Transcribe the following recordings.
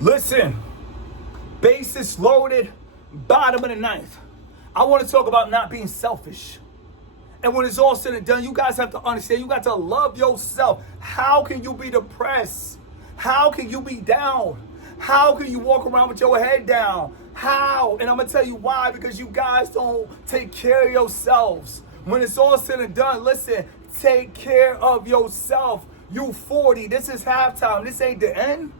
Listen, bases loaded, bottom of the ninth. I want to talk about not being selfish. And when it's all said and done, you guys have to understand, you got to love yourself. How can you be depressed? How can you be down? How can you walk around with your head down? How? And I'm going to tell you why. Because you guys don't take care of yourselves. When it's all said and done, listen, take care of yourself. You 40, this is halftime. This ain't the end.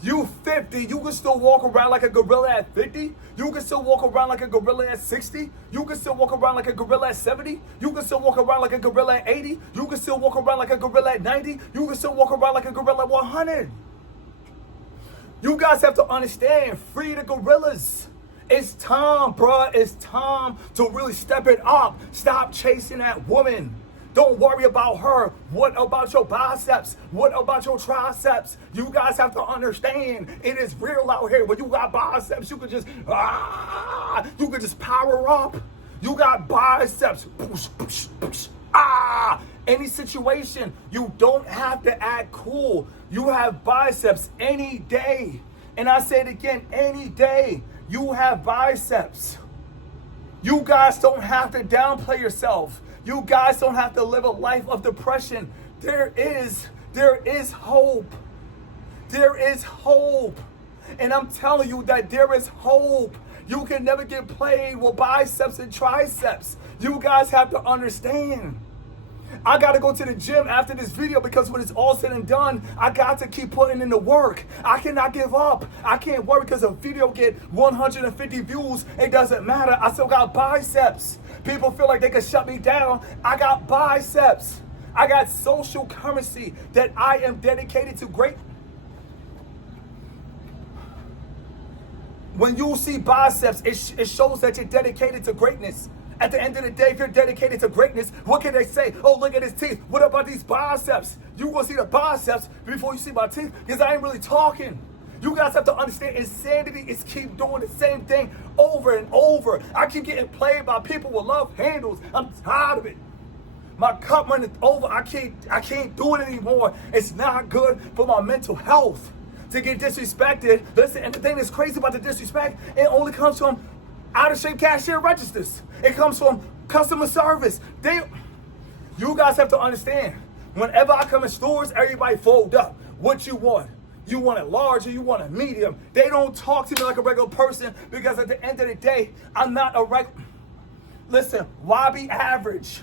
You 50, you can still walk around like a gorilla at 50. You can still walk around like a gorilla at 60. You can still walk around like a gorilla at 70. You can still walk around like a gorilla at 80. You can still walk around like a gorilla at 90. You can still walk around like a gorilla at 100. You guys have to understand, free the gorillas. It's time, bruh. It's time to really step it up. Stop chasing that woman. Don't worry about her. What about your biceps? What about your triceps? You guys have to understand, it is real out here. When you got biceps, you can just power up. You got biceps. Any situation, you don't have to act cool. You have biceps any day. And I say it again, any day. You have biceps. You guys don't have to downplay yourself. You guys don't have to live a life of depression. There is hope. There is hope. And I'm telling you that there is hope. You can never get played with biceps and triceps. You guys have to understand. I got to go to the gym after this video because when it's all said and done, I got to keep putting in the work. I cannot give up. I can't worry because a video get 150 views. It doesn't matter. I still got biceps. People feel like they can shut me down. I got biceps. I got social currency that I am dedicated to great. When you see biceps, it shows that you're dedicated to greatness. At the end of the day, if you're dedicated to greatness, what can they say? Oh, look at his teeth. What about these biceps? You gonna see the biceps before you see my teeth? Because I ain't really talking. You guys have to understand, insanity is keep doing the same thing over and over. I keep getting played by people with love handles. I'm tired of it. My cup running over. I can't do it anymore. It's not good for my mental health to get disrespected. Listen, and the thing that's crazy about the disrespect, it only comes from out of shape cashier registers. It comes from customer service. You guys have to understand, whenever I come in stores, everybody fold up. What you want? You want it large or you want it medium? They don't talk to me like a regular person because at the end of the day, I'm not a regular. Listen, why be average?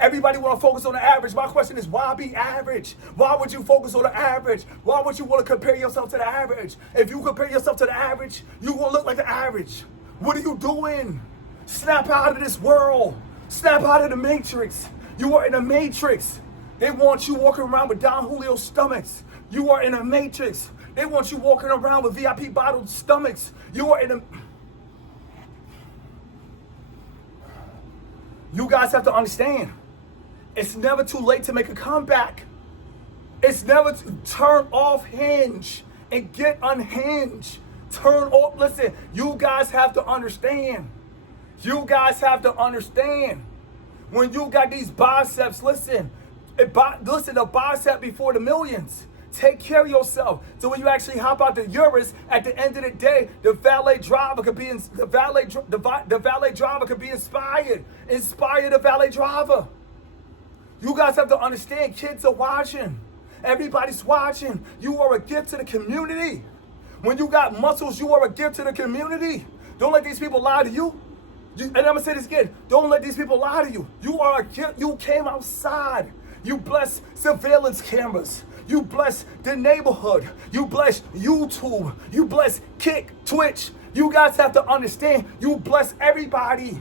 Everybody want to focus on the average. My question is, why be average? Why would you focus on the average? Why would you want to compare yourself to the average? If you compare yourself to the average, you won't look like the average. What are you doing? Snap out of this world. Snap out of the matrix. You are in a matrix. They want you walking around with Don Julio stomachs. You are in a matrix. They want you walking around with VIP bottled stomachs. You are in a... You guys have to understand, it's never too late to make a comeback. It's never turn off Hinge and get unhinged. Turn off, listen, you guys have to understand. You guys have to understand. When you got these biceps, listen, the bicep before the millions. Take care of yourself. So when you actually hop out the Urus, at the end of the day, the valet driver could be inspired. Inspire the valet driver. You guys have to understand, kids are watching. Everybody's watching. You are a gift to the community. When you got muscles, you are a gift to the community. Don't let these people lie to you. And I'm going to say this again. Don't let these people lie to you. You are a gift. You came outside. You bless surveillance cameras. You bless the neighborhood. You bless YouTube. You bless Kick, Twitch. You guys have to understand, you bless everybody.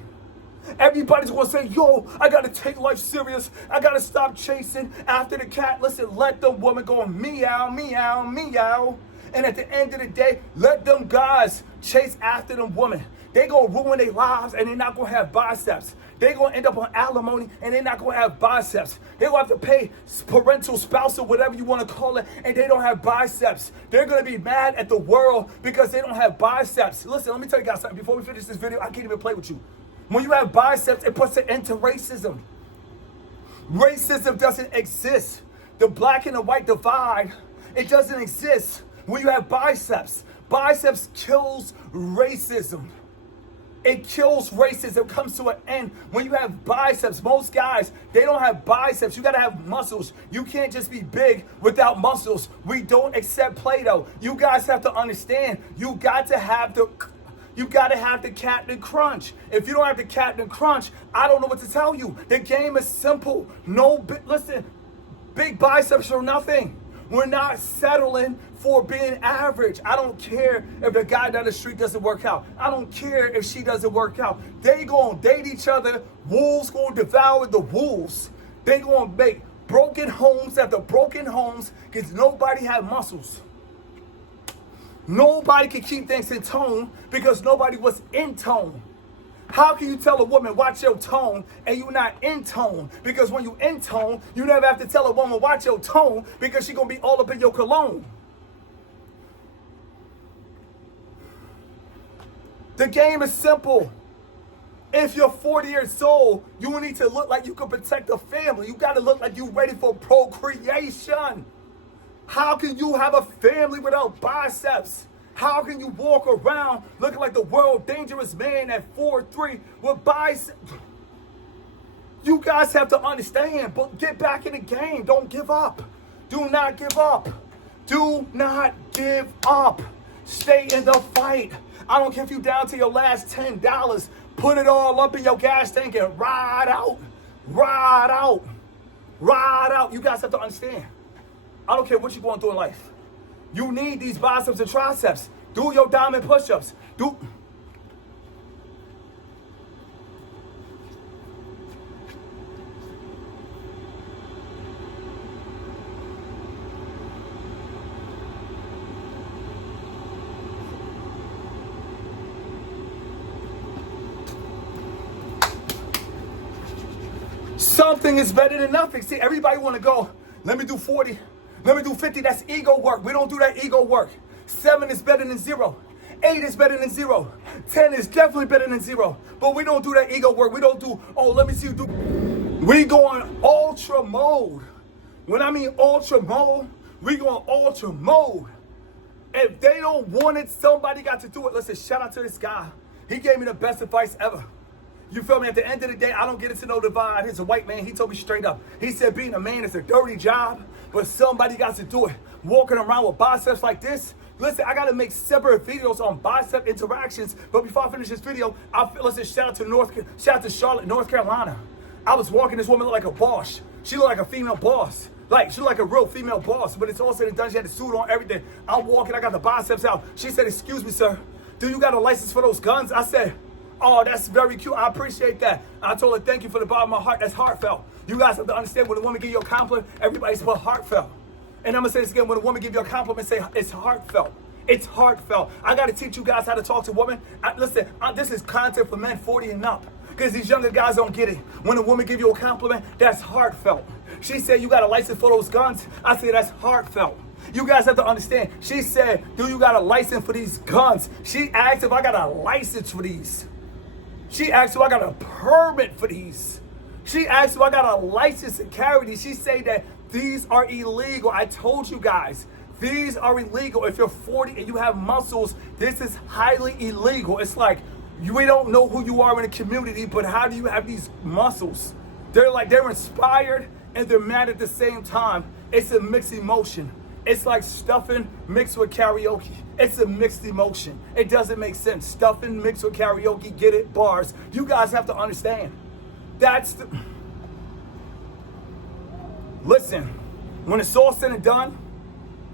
Everybody's going to say, yo, I got to take life serious. I got to stop chasing after the cat. Listen, let the woman go meow, meow, meow. And at the end of the day, let them guys chase after them women. They going to ruin their lives and they're not going to have biceps. They're going to end up on alimony and they're not going to have biceps. They're going to have to pay parental, spousal, whatever you want to call it, and they don't have biceps. They're going to be mad at the world because they don't have biceps. Listen, let me tell you guys something. Before we finish this video, I can't even play with you. When you have biceps, it puts an end to racism. Racism doesn't exist. The black and the white divide, it doesn't exist when you have biceps. Biceps kills racism. It kills racism. It comes to an end when you have biceps. Most guys, they don't have biceps. You got to have muscles. You can't just be big without muscles. We don't accept Play-Doh. You guys have to understand. You got to have the Captain Crunch. If you don't have the Captain Crunch, I don't know what to tell you. The game is simple. Listen, big biceps are nothing. We're not settling for being average. I don't care if the guy down the street doesn't work out. I don't care if she doesn't work out. They gonna date each other. Wolves gonna devour the wolves. They gonna make broken homes after broken homes because nobody have muscles. Nobody can keep things in tone because nobody was in tone. How can you tell a woman, watch your tone, and you're not in tone? Because when you in tone, you never have to tell a woman, watch your tone, because she's going to be all up in your cologne. The game is simple. If you're 40 years old, you need to look like you can protect a family. You got to look like you're ready for procreation. How can you have a family without biceps? How can you walk around looking like the world dangerous man at 4'3" with biceps? You guys have to understand, but get back in the game. Don't give up. Do not give up. Do not give up. Stay in the fight. I don't care if you're down to your last $10. Put it all up in your gas tank and ride out. Ride out. Ride out. You guys have to understand. I don't care what you're going through in life. You need these biceps and triceps. Do your diamond push-ups. Something is better than nothing. See, everybody want to go, let me do 40. Let me do 50. That's ego work. We don't do that ego work. 7 is better than 0. 8 is better than 0. 10 is definitely better than 0. But we don't do that ego work. We don't do, oh, let me see you do. We go on ultra mode. When I mean ultra mode, we go on ultra mode. If they don't want it, somebody got to do it. Listen, shout out to this guy. He gave me the best advice ever. You feel me? At the end of the day, I don't get into no divide. He's a white man. He told me straight up. He said being a man is a dirty job, but somebody got to do it. Walking around with biceps like this. Listen, I got to make separate videos on bicep interactions. But before I finish this video, listen, shout out to Charlotte, North Carolina. I was walking, this woman looked like a boss. She looked like a female boss. Like, she looked like a real female boss. But it's all said and done. She had the suit on, everything. I'm walking, I got the biceps out. She said, excuse me, sir. Do you got a license for those guns? I said, oh, that's very cute. I appreciate that. I told her, thank you for the bottom of my heart. That's heartfelt. You guys have to understand, when a woman give you a compliment, everybody's put heartfelt. And I'm going to say this again. When a woman give you a compliment, say it's heartfelt. It's heartfelt. I got to teach you guys how to talk to women. Listen, this is content for men 40 and up. Because these younger guys don't get it. When a woman give you a compliment, that's heartfelt. She said, you got a license for those guns? I said, that's heartfelt. You guys have to understand. She said, do you got a license for these guns? She asked if I got a license for these. She asked if I got a permit for these. She asked if I got a license to carry these. She said that these are illegal. I told you guys, these are illegal. If you're 40 and you have muscles, this is highly illegal. It's like, we don't know who you are in the community, but how do you have these muscles? They're inspired and they're mad at the same time. It's a mixed emotion. It's like stuffing mixed with karaoke. It's a mixed emotion. It doesn't make sense. Stuffing mixed with karaoke, get it, bars. You guys have to understand. Listen, when it's all said and done,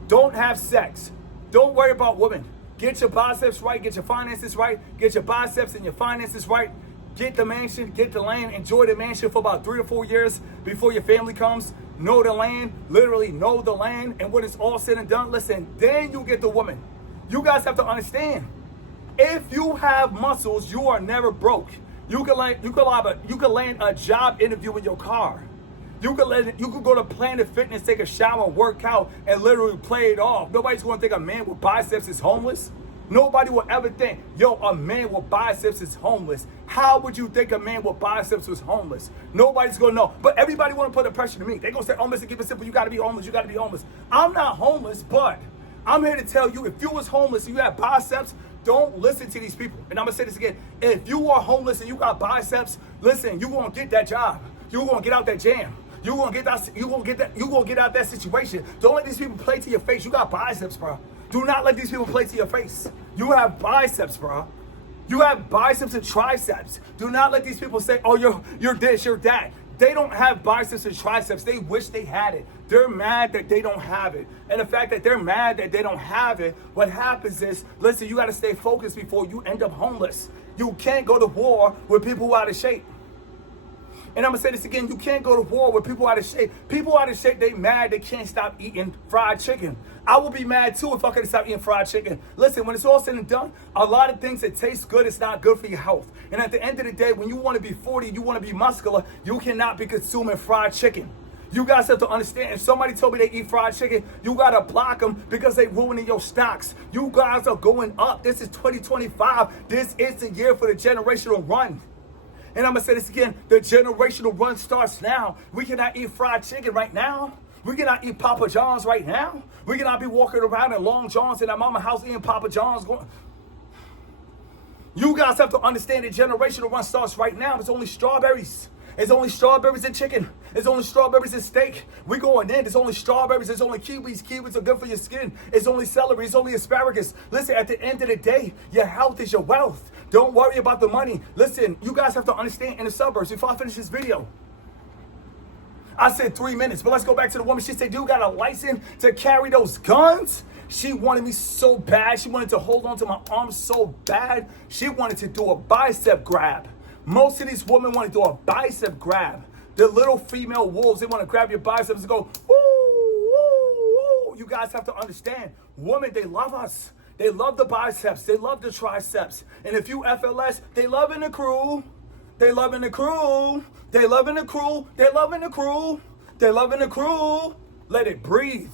don't have sex. Don't worry about women. Get your biceps right, get your finances right, get your biceps and your finances right. Get the mansion, get the land, enjoy the mansion for about 3 or 4 years before your family comes. Know the land, literally know the land, and when it's all said and done, listen, then you get the woman. You guys have to understand, if you have muscles, you are never broke. You can land a job interview in your car. You could go to Planet Fitness, take a shower, work out, and literally play it off. Nobody's going to think a man with biceps is homeless. Nobody will ever think, yo, a man with biceps is homeless. How would you think a man with biceps was homeless? Nobody's going to know. But everybody want to put the pressure to me. They're going to say, oh, Mr. Keep It Simple, you got to be homeless, you got to be homeless. I'm not homeless, but I'm here to tell you, if you was homeless and you have biceps, don't listen to these people. And I'm gonna say this again. If you are homeless and you got biceps, listen, you gonna get that job. You gonna get out that jam. You gonna get out that situation. Don't let these people play to your face. You got biceps, bro. Do not let these people play to your face. You have biceps, bro. You have biceps and triceps. Do not let these people say, oh, you're this, you're that. They don't have biceps and triceps. They wish they had it. They're mad that they don't have it. And the fact that they're mad that they don't have it, what happens is, listen, you got to stay focused before you end up homeless. You can't go to war with people who are out of shape. And I'm going to say this again. You can't go to war with people out of shape. People out of shape, they mad they can't stop eating fried chicken. I would be mad too if I couldn't stop eating fried chicken. Listen, when it's all said and done, a lot of things that taste good, it's not good for your health. And at the end of the day, when you want to be 40, you want to be muscular, you cannot be consuming fried chicken. You guys have to understand, if somebody told me they eat fried chicken, you got to block them because they ruining your stocks. You guys are going up. This is 2025. This is the year for the generational run. And I'm going to say this again. The generational run starts now. We cannot eat fried chicken right now. We cannot eat Papa John's right now. We cannot be walking around in long johns in our mama's house eating Papa John's. You guys have to understand the generational run starts right now. There's only strawberries. It's only strawberries and chicken. It's only strawberries and steak. We're going in. There's only strawberries. There's only kiwis. Kiwis are good for your skin. It's only celery. It's only asparagus. Listen, at the end of the day, your health is your wealth. Don't worry about the money. Listen, you guys have to understand in the suburbs, before I finish this video, I said 3 minutes, but let's go back to the woman. She said, you got a license to carry those guns? She wanted me so bad. She wanted to hold on to my arm so bad. She wanted to do a bicep grab. Most of these women want to do a bicep grab. The little female wolves, they want to grab your biceps and go, woo, woo, woo. You guys have to understand, women, they love us. They love the biceps. They love the triceps. And if you FLS, they loving the crew. They loving the crew. They loving the crew. They loving the crew. They loving the crew. Let it breathe.